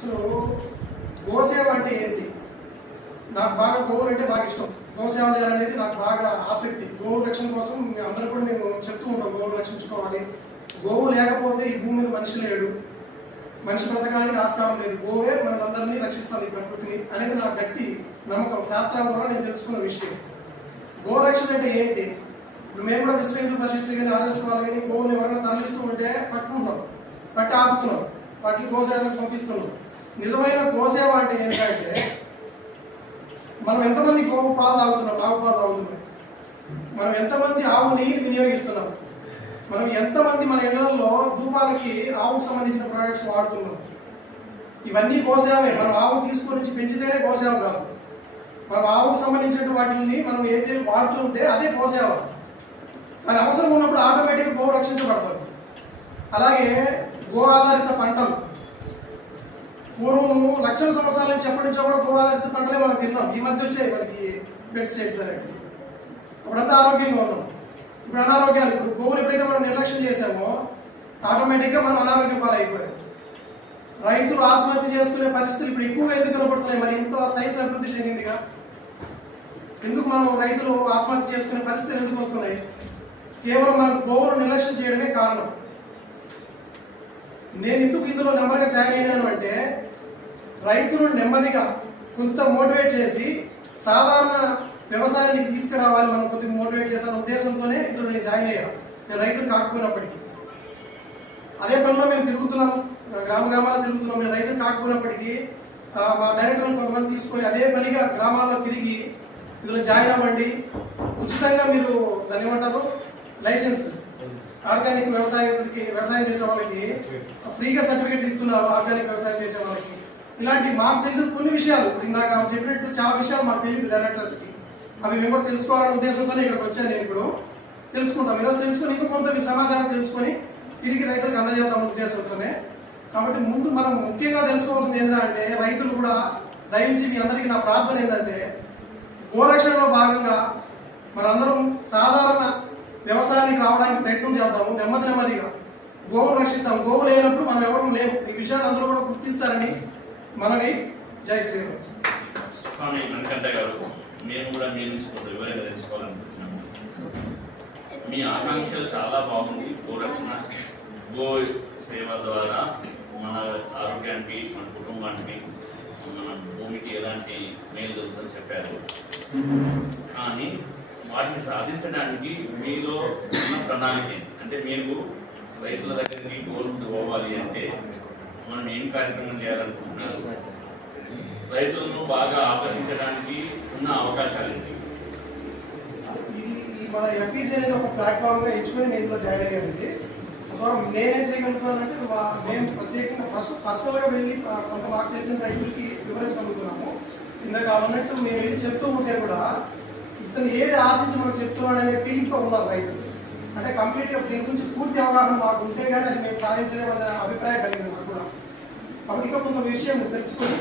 అసలు గోసేవ అంటే ఏంటి? నాకు బాగా గోవులు అంటే బాగా ఇష్టం. గోసేవ చేయాలనేది నాకు బాగా ఆసక్తి. గోవుల రక్షణ కోసం మేము అందరూ కూడా మేము చెప్తూ ఉంటాం గోవులు రక్షించుకోవాలి. గోవు లేకపోతే ఈ భూమి మీద మనిషి లేడు. మనిషి బ్రతకడానికి ఆస్కారం లేదు. గోవే మనందరినీ రక్షిస్తాను ఈ ప్రకృతిని అనేది నాకు గట్టి నమ్మకం. శాస్త్రాల ద్వారా నేను తెలుసుకున్న విషయం. గోరక్షణ అంటే ఏంటి? ఇప్పుడు మేము కూడా విశ్వ హిందూ పరిషత్ కానీ ఆర్ఎస్ వాళ్ళు కానీ గోవులు ఎవరైనా తరలిస్తూ ఉంటే పట్టుకుంటాం. పట్టి ఆపుతున్నాం వాటిని గోసేవలకు పంపిస్తున్నాం. నిజమైన గోసేవ అంటే ఏంటంటే మనం ఎంతమంది గోవు పాలు తాగుతున్నాం ఆవు పాలు తాగుతున్నాం? మనం ఎంతమంది ఆవు వినియోగిస్తున్నాం? మనం ఎంతమంది మన ఇళ్ళలో ధూపాలకి ఆవుకు సంబంధించిన ప్రొడక్ట్స్ వాడుతున్నాం? ఇవన్నీ గోసేవే మనం ఆవు తీసుకొని పెంచితేనే గోసేవ కాదు. మనం ఆవుకు సంబంధించిన వాటిని మనం ఏదైతే వాడుతూ ఉంటే అదే గోసేవ మన అవసరం ఉన్నప్పుడు ఆటోమేటిక్ గో రక్షించబడతారు అలాగే గో ఆధారిత పంటలు. లక్షల సంవత్సరాల నుంచి ఎప్పటి నుంచో కూడా గో పంటలే మనం తిన్నాం. ఈ మధ్య వచ్చాయి మనకి పెస్టిసైడ్స్ అనేవి. అప్పుడంతా ఆరోగ్యంగా ఉన్నాం. ఇప్పుడు అనారోగ్యాలు. ఇప్పుడు గోవులు ఎప్పుడైతే మనం నిర్లక్ష్యం చేసామో ఆటోమేటిక్గా మనం అనారోగ్యం పాలైపోయాం. రైతులు ఆత్మహత్య చేసుకునే పరిస్థితులు ఇప్పుడు ఎక్కువగా ఎందుకు కనబడుతున్నాయి మరి ఇంత సైన్స్ అభివృద్ధి చెందిందిగా? ఎందుకు మనం రైతులు ఆత్మహత్య చేసుకునే పరిస్థితులు ఎందుకు వస్తున్నాయి? కేవలం మనం గోవులు నిర్లక్ష్యం చేయడమే కారణం. నేను ఎందుకు ఇందులో నెంబర్గా జాయిన్ అయినాను అంటే రైతులు నెమ్మదిగా కొంత మోటివేట్ చేసి సాధారణ వ్యవసాయానికి తీసుకురావాలి మనం కొద్దిగా మోటివేట్ చేసిన ఉద్దేశంతోనే ఇందులో నేను జాయిన్ అయ్యాను నేను రైతులు కాకపోయినప్పటికీ. అదే పనిలో మేము తిరుగుతున్నాం గ్రామ గ్రామాల్లో తిరుగుతున్నాం మేము రైతులు కాకపోయినప్పటికీ మా డైరెక్టర్ కొంతమంది తీసుకొని అదే పనిగా గ్రామాల్లో తిరిగి ఇందులో జాయిన్ అవ్వండి. ఉచితంగా మీరు దాన్ని ఏమంటారు? లైసెన్స్. ఆర్గానిక్ వ్యవసాయకి వ్యవసాయం చేసే వాళ్ళకి ఫ్రీగా సర్టిఫికేట్ ఇస్తున్నారు ఆర్గానిక్ చేసే ఇలాంటి మాకు తెలిసిన కొన్ని విషయాలు. ఇప్పుడు ఇందాక ఆమె చెప్పినట్టు చాలా విషయాలు మాకు తెలియదు డైరెక్టర్స్కి. అవి మేము కూడా తెలుసుకోవాలనే ఉద్దేశంతోనే ఇక్కడికి వచ్చాను నేను ఇప్పుడు. తెలుసుకుంటాం. ఈరోజు తెలుసుకొని ఇంకా కొంత ఈ సమాచారం తెలుసుకొని తిరిగి రైతులకు అందజేద్దాం ఉద్దేశంతోనే. కాబట్టి ముందు మనం ముఖ్యంగా తెలుసుకోవాల్సింది ఏంటంటే రైతులు కూడా దయించి మీ అందరికీ నా ప్రార్థన ఏంటంటే గోరక్షణలో భాగంగా మనందరం సాధారణ వ్యవసాయానికి రావడానికి ప్రయత్నం చేద్దాము. నెమ్మది నెమ్మదిగా. గోవును రక్షిద్దాం. గోవు లేనప్పుడు మనం ఎవరు లేము. ఈ విషయాన్ని అందరూ కూడా గుర్తిస్తారని మనవి జై శ్రీరామ్. స్వామి మణికంఠ గారు మేము కూడా మీ నుంచి కొంత వివరంగా తెలుసుకోవాలనుకుంటున్నాము. మీ ఆకాంక్షలు చాలా బాగుంది. గోరక్షణ గో సేవ ద్వారా మన ఆరోగ్యానికి మన కుటుంబానికి మన భూమికి ఎలాంటి మేలు జరుగుతుందని చెప్పారు. కానీ వాటిని సాధించడానికి మీలో ఉన్న ప్రణాళిక. అంటే మీరు రైతుల దగ్గరికి గోరుకు పోవాలి అంటే మనం ఏం కార్యక్రమం చేయాలనుకుంటున్నారు. రైతులను బాగా ఆకర్షించడానికి ఉన్న అవకాశాలు ఏంటి? మన ఎంపీసీ అనేది ఒక ప్లాట్ఫామ్గా ఎంచుకొని నేను ఇందులో జాయిన్ అయ్యానండి. సో నేనేం చేయగలుగుతున్నానంటే మేము ప్రత్యేకంగా ఫస్ట్ వెళ్ళి కొంత మాకు తెలిసిన రైతులకి వివరించగలుగుతున్నాము ఇందాక అన్నట్టు మేము వెళ్ళి చెప్తూ ఉంటే కూడా ఇతను ఏది ఆశించి మనకు చెప్తున్నాడు అనే ఉన్నారు రైతులు. అంటే కంప్లీట్ దీని గురించి పూర్తి అవగాహన మాకు ఉంటే కానీ అది మేము సాధించలేమన్న అభిప్రాయం కలిగింది మాకు కూడా. కాబట్టి ఇంకా కొంత విషయం తెలుసుకొని